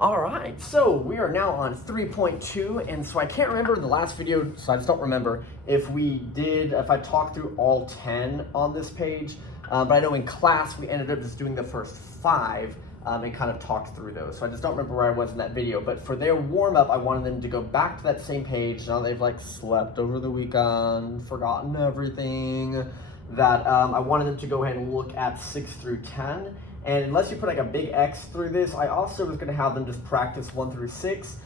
All right, so we are now on 3.2, and so I can't remember in the last video, so I just don't remember if I talked through all 10 on this page, but I know in class we ended up just doing the first 5 and kind of talked through those. So I just don't remember where I was in that video, but for their warm-up, I wanted them to go back to that same page. Now they've like slept over the weekend, forgotten everything, that I wanted them to go ahead and look at 6 through 10. And unless you put like a big X through this, I also was going to have them just practice 1 through 6,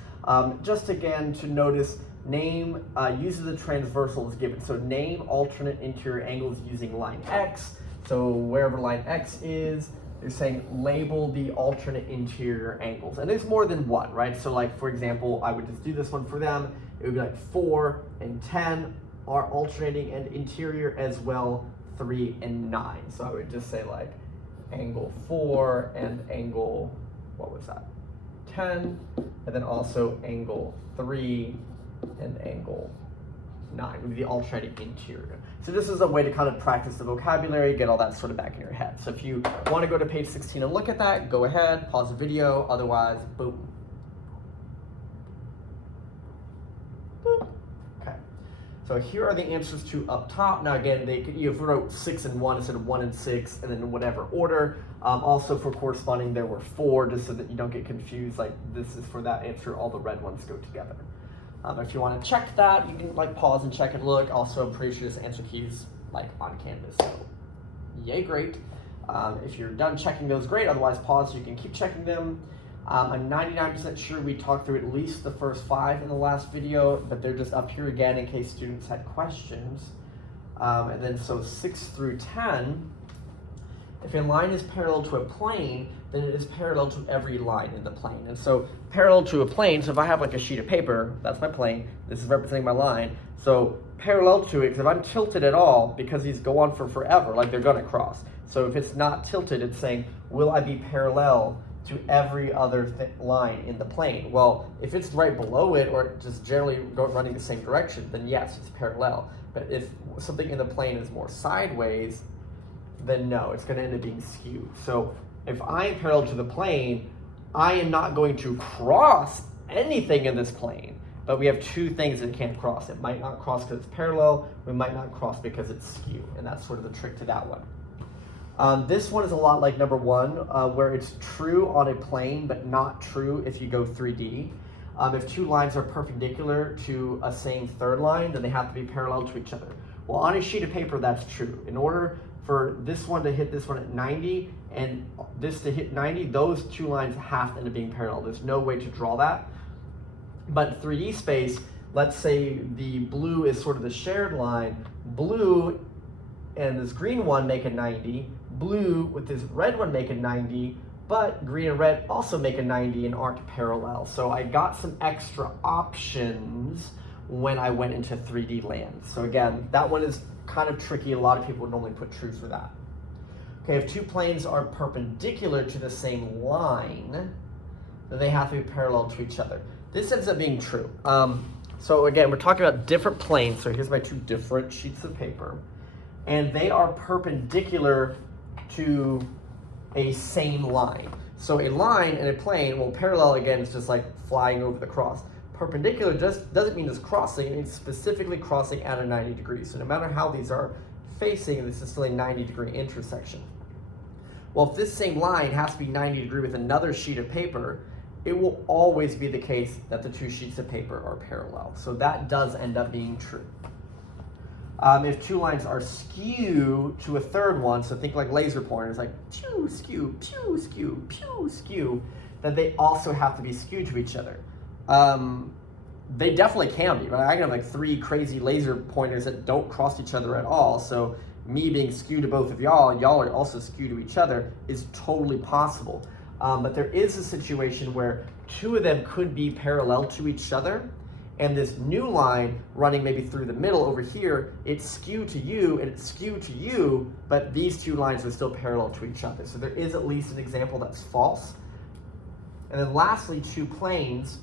just again to notice name uses the transversal is given. So name alternate interior angles using line X. So wherever line X is, they're saying label the alternate interior angles. And there's more than one, right? So like, for example, I would just do this one for them. It would be like 4 and 10 are alternating and interior, as well 3 and 9. So I would just say like, angle 4 and angle, what was that, 10, and then also angle 3 and angle 9 would be the alternating interior. So this is a way to kind of practice the vocabulary, get all that sort of back in your head. So if you want to go to page 16 and look at that, go ahead, pause the video, otherwise, boom. So here are the answers to up top. Now again, they could, you wrote 6 and 1 instead of 1 and 6, and then in whatever order. Also for corresponding, there were 4, just so that you don't get confused. Like this is for that answer, all the red ones go together. If you want to check that, you can like pause and check and look. Also, I'm pretty sure this answer key is like on Canvas, so yay, great. If you're done checking those, great. Otherwise, pause so you can keep checking them. I'm 99% sure we talked through at least the first 5 in the last video, but they're just up here again in case students had questions. And then so 6 through 10, if a line is parallel to a plane, then it is parallel to every line in the plane. And so parallel to a plane, so if I have like a sheet of paper, that's my plane, this is representing my line. So parallel to it, because if I'm tilted at all, because these go on for forever, like they're gonna cross. So if it's not tilted, it's saying, will I be parallel to every other line in the plane? Well, if it's right below it or just generally running the same direction, then yes, it's parallel. But if something in the plane is more sideways, then no, it's going to end up being skewed. So if I'm parallel to the plane, I am not going to cross anything in this plane. But we have 2 things that it can't cross. It might not cross because it's parallel. We might not cross because it's skewed. And that's sort of the trick to that one. This one is a lot like number 1, where it's true on a plane, but not true if you go 3D. If 2 lines are perpendicular to a same third line, then they have to be parallel to each other. Well, on a sheet of paper, that's true. In order for this one to hit this one at 90 and this to hit 90, those 2 lines have to end up being parallel. There's no way to draw that. But 3D space, let's say the blue is sort of the shared line. Blue and this green one make a 90. Blue with this red one make a 90, but green and red also make a 90 and aren't parallel. So I got some extra options when I went into 3D land. So again, that one is kind of tricky. A lot of people would normally put true for that. Okay, if 2 planes are perpendicular to the same line, then they have to be parallel to each other. This ends up being true. So again, we're talking about different planes. So here's my 2 different sheets of paper. And they are perpendicular to a same line. So a line and a plane, well, parallel again is just like flying over the cross. Perpendicular just doesn't mean it's crossing, it means specifically crossing at a 90 degrees. So no matter how these are facing, this is still a 90-degree intersection. Well, if this same line has to be 90 degree with another sheet of paper, it will always be the case that the 2 sheets of paper are parallel. So that does end up being true. If 2 lines are skew to a third one, so think like laser pointers, like pew, skew, pew, skew, pew, skew, then they also have to be skewed to each other. They definitely can be, right? I can have like 3 crazy laser pointers that don't cross each other at all. So me being skewed to both of y'all are also skewed to each other is totally possible. But there is a situation where 2 of them could be parallel to each other. And this new line running maybe through the middle over here, it's skewed to you and it's skewed to you, but these 2 lines are still parallel to each other. So there is at least an example that's false. And then lastly, 2 planes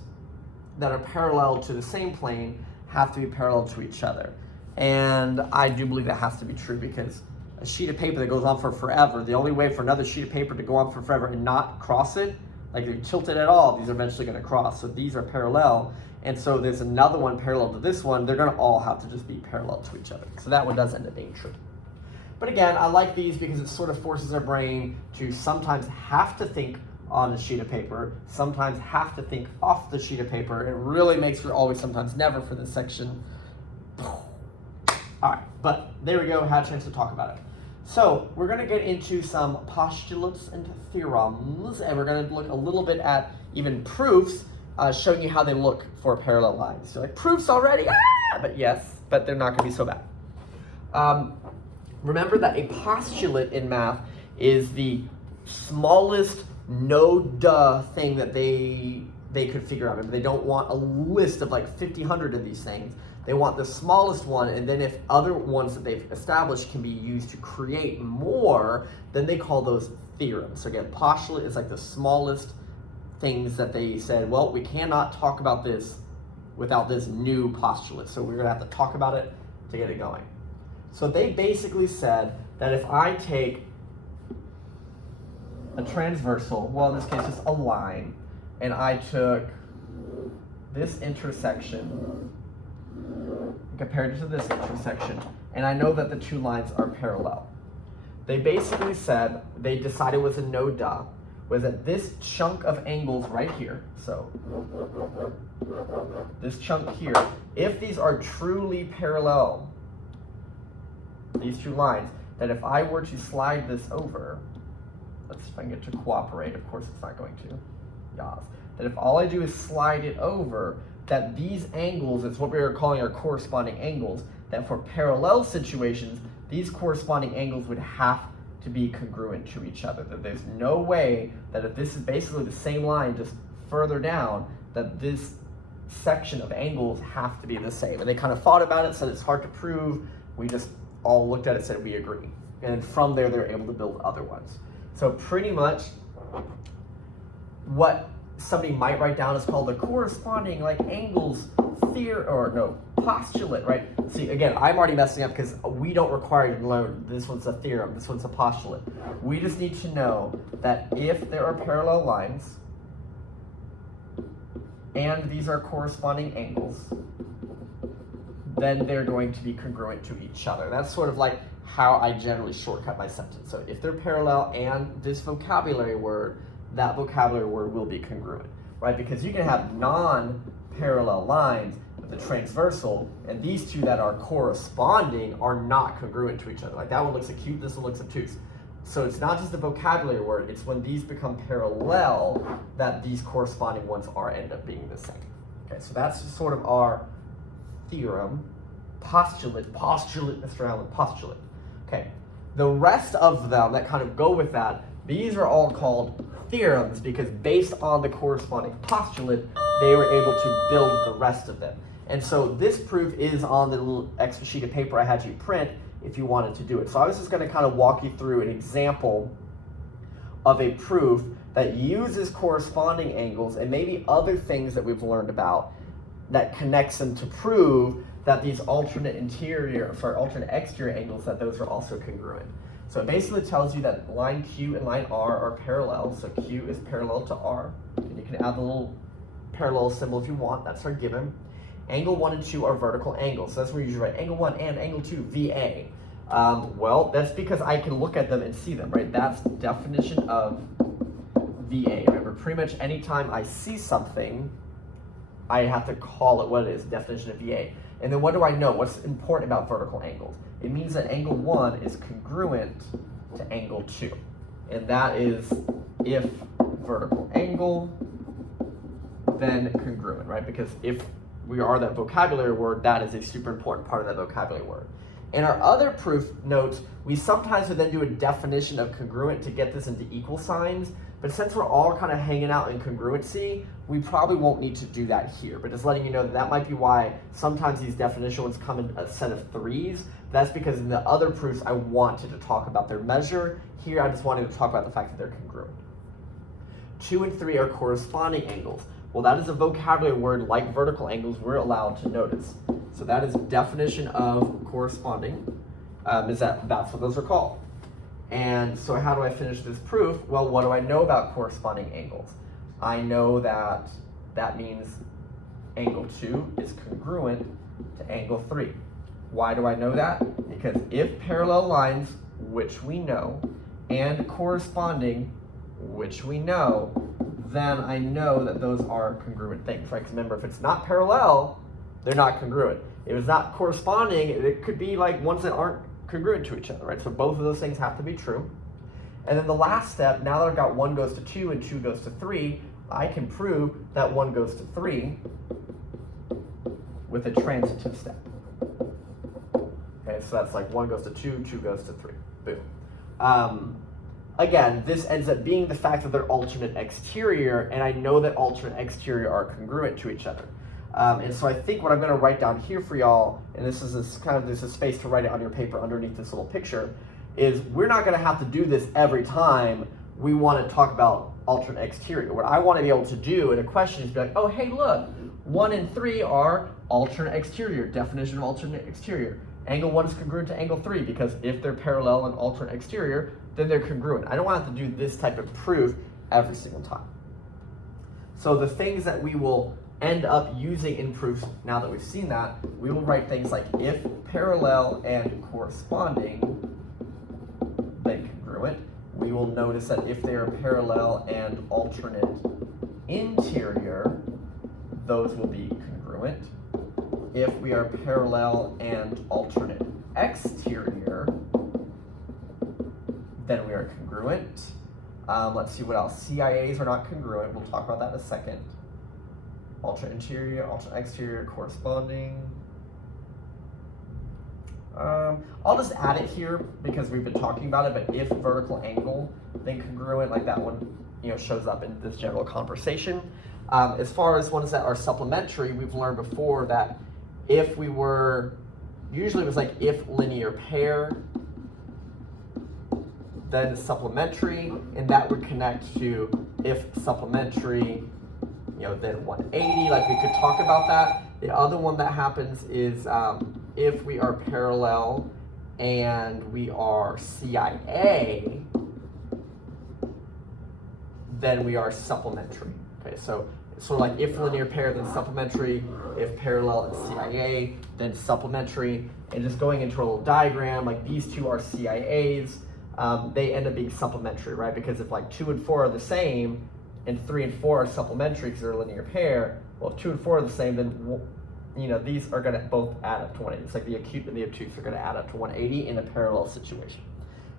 that are parallel to the same plane have to be parallel to each other. And I do believe that has to be true because a sheet of paper that goes on for forever, the only way for another sheet of paper to go on for forever and not cross it, Like if you tilt it at all, these are eventually going to cross. So these are parallel. And so there's another one parallel to this one. They're going to all have to just be parallel to each other. So that one does end up being true. But again, I like these because it sort of forces our brain to sometimes have to think on a sheet of paper, sometimes have to think off the sheet of paper. It really makes for always, sometimes never for this section. All right, but there we go, had a chance to talk about it. So we're going to get into some postulates and theorems, and we're going to look a little bit at even proofs, showing you how they look for parallel lines. So like, proofs already? Ah! But yes, but they're not going to be so bad. Remember that a postulate in math is the smallest no-duh thing that they could figure out. Remember, they don't want a list of like 50, 100 of these things. They want the smallest one, and then if other ones that they've established can be used to create more, then they call those theorems. So again, postulate is like the smallest things that they said, well, we cannot talk about this without this new postulate. So we're gonna have to talk about it to get it going. So they basically said that if I take a transversal, well, in this case, just a line, and I took this intersection, compared it to this intersection, and I know that the two lines are parallel. They basically said, they decided was a no-duh, was that this chunk of angles right here, so this chunk here, if these are truly parallel, these two lines, that if I were to slide this over, let's see if I can get it to cooperate, of course it's not going to, yes, that if all I do is slide it over, that these angles, it's what we are calling our corresponding angles, that for parallel situations, these corresponding angles would have to be congruent to each other. That there's no way that if this is basically the same line just further down, that this section of angles have to be the same. And they kind of thought about it, said it's hard to prove. We just all looked at it, said we agree. And from there, they're able to build other ones. So pretty much what somebody might write down is called the corresponding like angles postulate, right? See, again, I'm already messing up because we don't require you to learn this one's a theorem, this one's a postulate. We just need to know that if there are parallel lines and these are corresponding angles, then they're going to be congruent to each other. That's sort of like how I generally shortcut my sentence. So if they're parallel and this vocabulary word, that vocabulary word will be congruent, right? Because you can have non-parallel lines with the transversal, and these two that are corresponding are not congruent to each other. Like that one looks acute, this one looks obtuse. So it's not just a vocabulary word, it's when these become parallel that these corresponding ones end up being the same. Okay, so that's just sort of our theorem, postulate, Mr. Allen, postulate. Okay, the rest of them that kind of go with that, these are all called theorems because based on the corresponding postulate, they were able to build the rest of them. And so this proof is on the little extra sheet of paper I had you print if you wanted to do it. So I was just going to kind of walk you through an example of a proof that uses corresponding angles and maybe other things that we've learned about that connects them to prove that these alternate exterior angles, that those are also congruent. So it basically tells you that line Q and line R are parallel. So Q is parallel to R. And you can add the little parallel symbol if you want. That's our given. Angle 1 and 2 are vertical angles. So that's where you usually write angle 1 and angle 2, VA. Well, that's because I can look at them and see them, right? That's the definition of VA. Remember, pretty much anytime I see something, I have to call it what it is, definition of VA. And then what do I know? What's important about vertical angles? It means that angle 1 is congruent to angle 2. And that is if vertical angle, then congruent, right? Because if we are that vocabulary word, that is a super important part of that vocabulary word. In our other proof notes, we sometimes would then do a definition of congruent to get this into equal signs, but since we're all kind of hanging out in congruency, we probably won't need to do that here. But just letting you know that that might be why sometimes these definition ones come in a set of threes. That's because in the other proofs, I wanted to talk about their measure. Here, I just wanted to talk about the fact that they're congruent. 2 and 3 are corresponding angles. Well, that is a vocabulary word like vertical angles we're allowed to notice. So that is definition of corresponding, that's what those are called. And so how do I finish this proof? Well, what do I know about corresponding angles? I know that that means angle 2 is congruent to angle 3. Why do I know that? Because if parallel lines, which we know, and corresponding, which we know, then I know that those are congruent things, right? Because remember, if it's not parallel, they're not congruent. If it's not corresponding, it could be like ones that aren't congruent to each other, right? So both of those things have to be true. And then the last step, now that I've got 1 goes to 2 and 2 goes to 3, I can prove that 1 goes to 3 with a transitive step. Okay, so that's like 1 goes to 2, 2 goes to 3. Boom. Again, this ends up being the fact that they're alternate exterior, and I know that alternate exterior are congruent to each other. And so I think what I'm going to write down here for y'all, and this is there's a space to write it on your paper underneath this little picture, is we're not going to have to do this every time we want to talk about alternate exterior. What I want to be able to do in a question is be like, oh, hey, look, 1 and 3 are alternate exterior, definition of alternate exterior. Angle 1 is congruent to angle 3 because if they're parallel and alternate exterior, then they're congruent. I don't want to have to do this type of proof every single time. So the things that we will end up using in proofs, now that we've seen that, we will write things like if parallel and corresponding, then congruent. We will notice that if they are parallel and alternate interior, those will be congruent. If we are parallel and alternate exterior, then we are congruent. Let's see what else. CIAs are not congruent. We'll talk about that in a second. Alternate interior, alternate exterior, corresponding. I'll just add it here because we've been talking about it, but if vertical angle, then congruent, like that one, shows up in this general conversation. As far as ones that are supplementary, we've learned before that if we were, usually it was like if linear pair, then supplementary, and that would connect to if supplementary, then 180, like we could talk about that. The other one that happens is if we are parallel and we are CIA, then we are supplementary. Okay, so sort of like if linear pair, then supplementary. If parallel and CIA, then supplementary. And just going into a little diagram, like these two are CIAs, they end up being supplementary, right? Because if like 2 and 4 are the same, and 3 and 4 are supplementary because they're a linear pair, well, if 2 and 4 are the same, then these are going to both add up to 180. It's like the acute and the obtuse are going to add up to 180 in a parallel situation.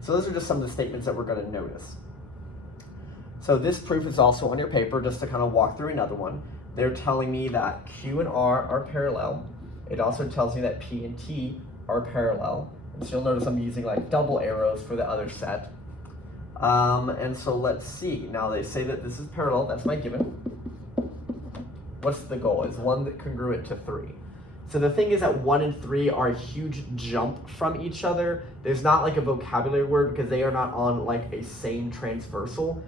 So those are just some of the statements that we're going to notice. So this proof is also on your paper, just to kind of walk through another one. They're telling me that Q and R are parallel. It also tells me that P and T are parallel. And so you'll notice I'm using like double arrows for the other set. And so let's see. Now they say that this is parallel. That's my given. What's the goal? Is 1 congruent to 3? So the thing is that 1 and 3 are a huge jump from each other. There's not like a vocabulary word because they are not on like a same transversal.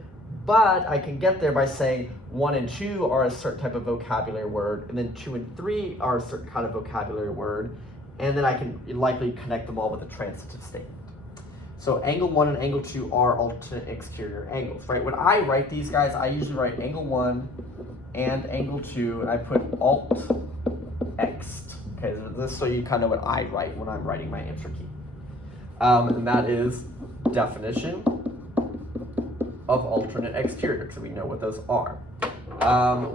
But I can get there by saying 1 and 2 are a certain type of vocabulary word, and then 2 and 3 are a certain kind of vocabulary word, and then I can likely connect them all with a transitive statement. So angle 1 and angle 2 are alternate exterior angles, right? When I write these guys, I usually write angle 1 and angle 2, and I put alt X. Okay, this so you kind of know what I write when I'm writing my answer key. And that is definition of alternate exterior, so we know what those are.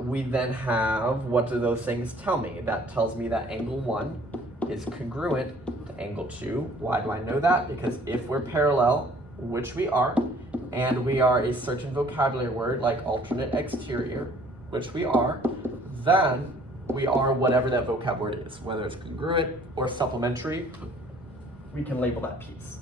We then have, what do those things tell me? That tells me that angle 1 is congruent to angle 2. Why do I know that? Because if we're parallel, which we are, and we are a certain vocabulary word like alternate exterior, which we are, then we are whatever that vocab word is, whether it's congruent or supplementary, we can label that piece.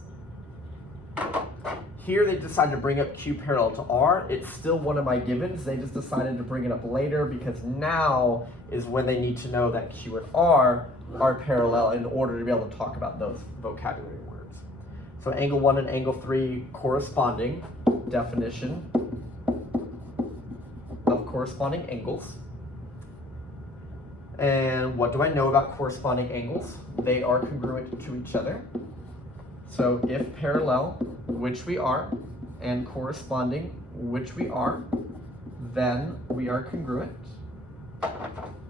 Here they decided to bring up Q parallel to R. It's still one of my givens. They just decided to bring it up later because now is when they need to know that Q and R are parallel in order to be able to talk about those vocabulary words. So angle 1 and angle 3 corresponding, definition of corresponding angles. And what do I know about corresponding angles? They are congruent to each other. So if parallel, which we are, and corresponding, which we are, then we are congruent.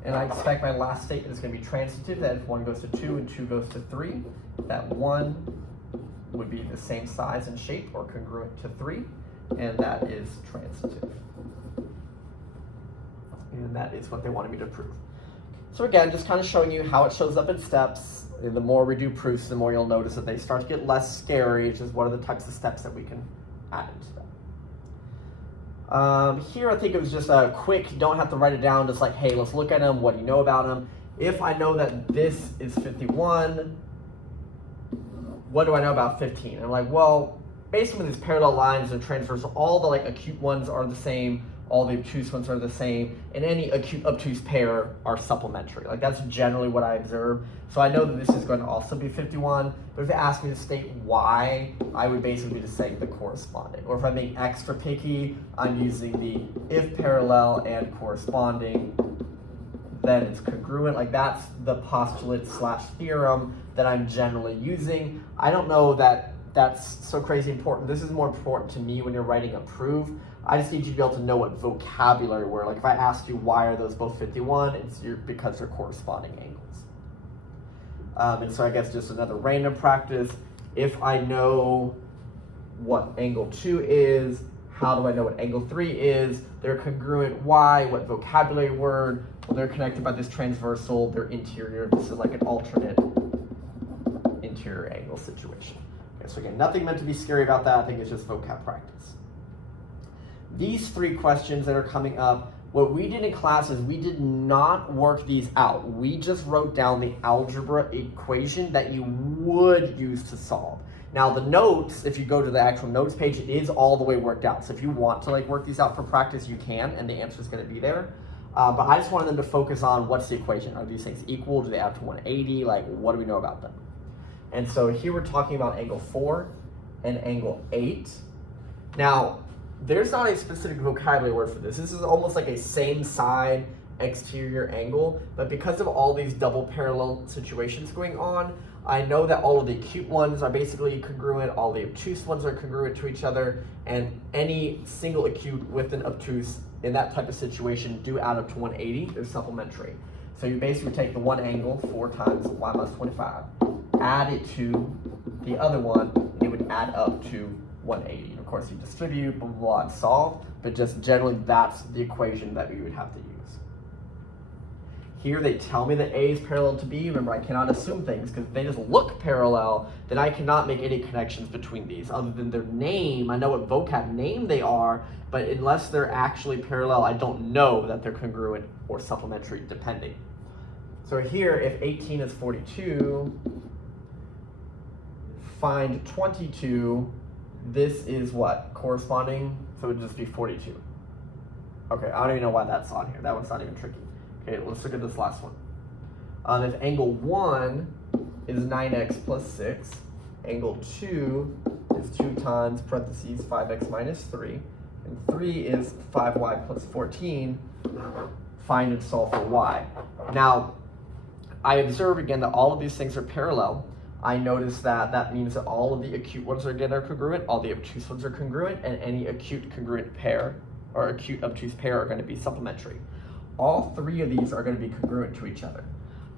And I expect my last statement is going to be transitive, that if 1 goes to 2 and 2 goes to 3, that 1 would be the same size and shape or congruent to 3, and that is transitive. And that is what they wanted me to prove. So again, just kind of showing you how it shows up in steps. And the more we do proofs, the more you'll notice that they start to get less scary, which is what are the types of steps that we can add into them. Here I think it was just a quick, don't have to write it down, just like, hey, let's look at them, what do you know about them? If I know that this is 51, what do I know about 15? And I'm like, well, based on these parallel lines and transversal, all the like acute ones are the same, all the obtuse ones are the same, and any acute obtuse pair are supplementary. Like that's generally what I observe. So I know that this is going to also be 51, but if they ask me to state why, I would basically be just saying the corresponding. Or if I'm being extra picky, I'm using the if parallel and corresponding, then it's congruent. Like that's the postulate / theorem that I'm generally using. I don't know that that's so crazy important. This is more important to me when you're writing a proof. I just need you to be able to know what vocabulary were. Like if I ask you why are those both 51, it's because they're corresponding angles. And so I guess just another random practice. If I know what angle 2 is, how do I know what angle 3 is? They're congruent. Why? What vocabulary word? Well, they're connected by this transversal. They're interior. This is like an alternate interior angle situation. Okay, so again, nothing meant to be scary about that. I think it's just vocab practice. These 3 questions that are coming up, what we did in class is we did not work these out. We just wrote down the algebra equation that you would use to solve. Now the notes, if you go to the actual notes page, it is all the way worked out. So if you want to like work these out for practice, you can, and the answer is going to be there. But I just wanted them to focus on what's the equation. Are these things equal? Do they add to 180? Like, what do we know about them? And so here we're talking about angle 4 and angle 8. Now, there's not a specific vocabulary word for this. This is almost like a same side exterior angle, but because of all these double parallel situations going on, I know that all of the acute ones are basically congruent, all the obtuse ones are congruent to each other, and any single acute with an obtuse in that type of situation do add up to 180. They're supplementary. So you basically take the one angle, 4 times y minus 25, add it to the other one, and it would add up to 180. And of course you distribute, blah, blah, blah, and solve, but just generally that's the equation that we would have to use. Here they tell me that A is parallel to B. Remember, I cannot assume things because if they just look parallel, then I cannot make any connections between these other than their name. I know what vocab name they are, but unless they're actually parallel, I don't know that they're congruent or supplementary depending. So here, if 18 is 42, find 22, this is what? Corresponding, so it would just be 42. Okay, I don't even know why that's on here. That one's not even tricky. Okay, let's look at this last one. If angle 1 is 9x plus 6, angle 2 is 2 times parentheses 5x minus 3, and 3 is 5y plus 14, find and solve for y. Now, I observe again that all of these things are parallel. I notice that that means that all of the acute ones are congruent, all the obtuse ones are congruent, and any acute congruent pair or acute obtuse pair are going to be supplementary. All 3 of these are going to be congruent to each other.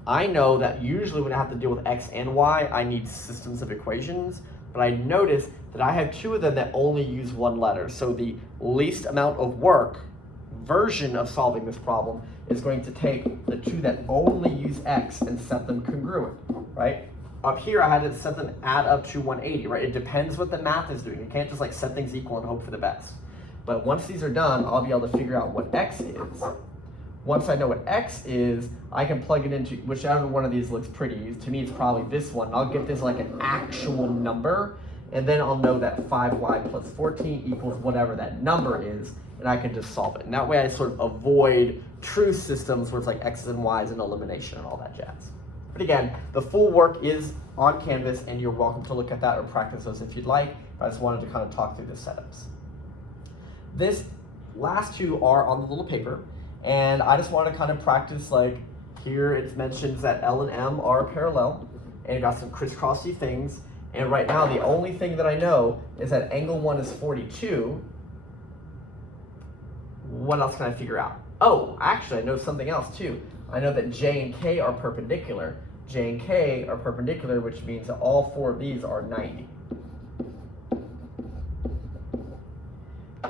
I know that usually when I have to deal with x and y, I need systems of equations, but I notice that I have 2 of them that only use 1 letter. So the least amount of work version of solving this problem is going to take the 2 that only use x and set them congruent, right? Up here, I had to set them add up to 180, right? It depends what the math is doing. You can't just like set things equal and hope for the best. But once these are done, I'll be able to figure out what x is. Once I know what x is, I can plug it into whichever one of these looks pretty. To me, it's probably this one. I'll get this like an actual number, and then I'll know that 5y plus 14 equals whatever that number is, and I can just solve it. And that way I sort of avoid true systems where it's like x's and y's and elimination and all that jazz. But again, the full work is on Canvas, and you're welcome to look at that or practice those if you'd like, but I just wanted to kind of talk through the setups. This last 2 are on the little paper, and I just want to kind of practice, like here it mentions that L and M are parallel, and you got some crisscrossy things, and right now the only thing that I know is that angle 1 is 42, what else can I figure out? Oh, actually, I know something else too. I know that J and K are perpendicular. J and K are perpendicular, which means that all four of these are 90.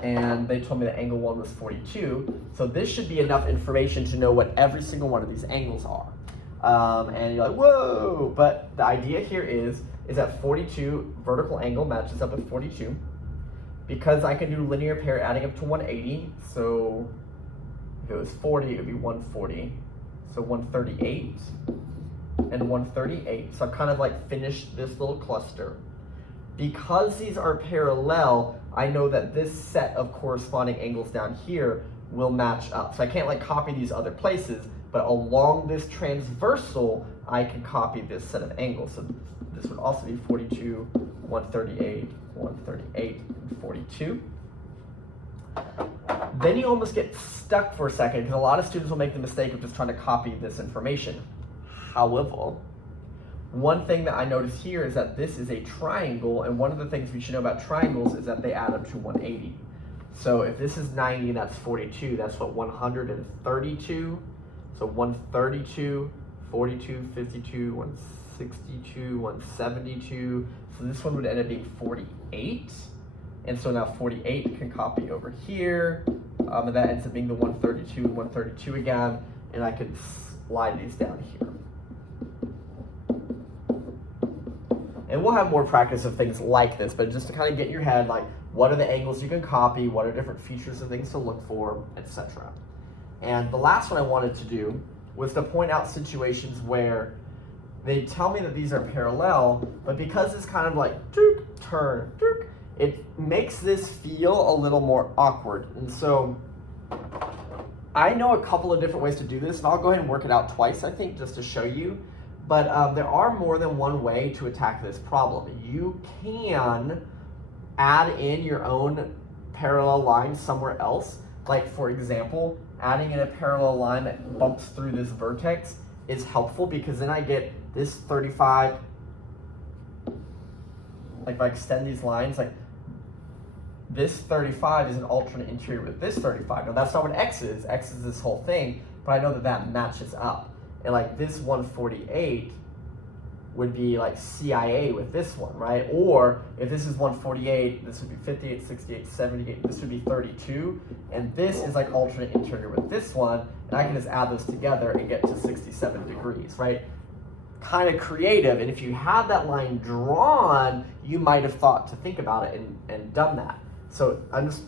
And they told me that angle 1 was 42. So this should be enough information to know what every single one of these angles are. And you're like, whoa! But the idea here is that 42 vertical angle matches up with 42. Because I can do linear pair adding up to 180, so if it was 40, it would be 140. So 138 and 138. So I've kind of like finished this little cluster. Because these are parallel, I know that this set of corresponding angles down here will match up. So I can't like copy these other places, but along this transversal, I can copy this set of angles. So this would also be 42, 138, 138, and 42. Then you almost get stuck for a second because a lot of students will make the mistake of just trying to copy this information. However, one thing that I notice here is that this is a triangle, and one of the things we should know about triangles is that they add up to 180. So if this is 90 and that's 42, that's what, 132? So 132, 42, 52, 162, 172. So this one would end up being 48. And so now 48 can copy over here. And that ends up being the 132 and 132 again. And I could slide these down here. And we'll have more practice of things like this, but just to kind of get in your head, like, what are the angles you can copy, what are different features and things to look for, etc. And the last one I wanted to do was to point out situations where they tell me that these are parallel, but because it's kind of like, turn, it makes this feel a little more awkward. And so I know a couple of different ways to do this, and I'll go ahead and work it out twice, I think, just to show you. But there are more than one way to attack this problem. You can add in your own parallel line somewhere else. Like, for example, adding in a parallel line that bumps through this vertex is helpful because then I get this 35. Like, if I extend these lines, like, this 35 is an alternate interior with this 35. Now, that's not what X is. X is this whole thing, but I know that that matches up. And like this 148 would be like CIA with this one, right? Or if this is 148, this would be 58, 68, 78, this would be 32. And this is like alternate interior with this one. And I can just add those together and get to 67 degrees, right? Kind of creative. And if you had that line drawn, you might have thought to think about it and done that. So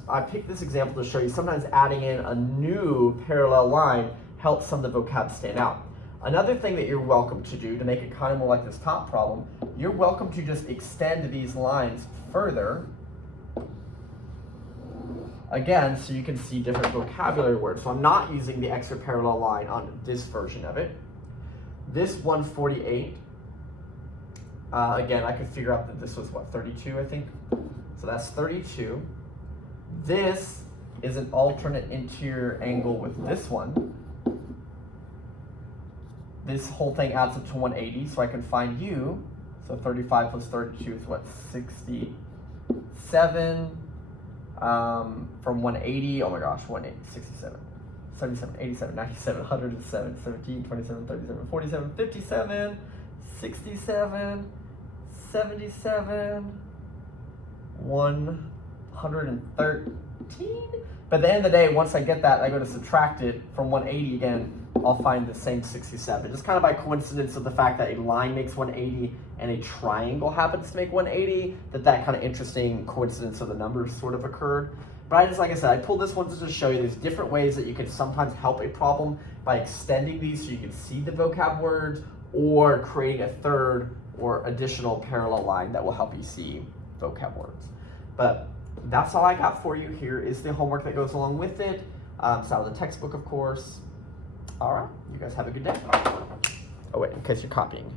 I picked this example to show you sometimes adding in a new parallel line helps some of the vocab stand out. Another thing that you're welcome to do to make it kind of more like this top problem, you're welcome to just extend these lines further. Again, so you can see different vocabulary words. So I'm not using the extra parallel line on this version of it. This 148, again, I could figure out that this was what, 32, I think? So that's 32. This is an alternate interior angle with this one. This whole thing adds up to 180, so I can find U. So 35 plus 32 is what, 67. From 180, oh my gosh, 180, 67, 77, 87, 97, 107, 17, 27, 37, 47, 57, 67, 77, 113. But at the end of the day, once I get that, I go to subtract it from 180 again, I'll find the same 67. Just kind of by coincidence of the fact that a line makes 180 and a triangle happens to make 180, that kind of interesting coincidence of the numbers sort of occurred. But I just, like I said, I pulled this one just to show you there's different ways that you can sometimes help a problem by extending these so you can see the vocab words, or creating a third or additional parallel line that will help you see vocab words. But that's all I got for you. Here is the homework that goes along with it. It's out of the textbook, of course. All right, you guys have a good day. Oh wait, in case you're copying.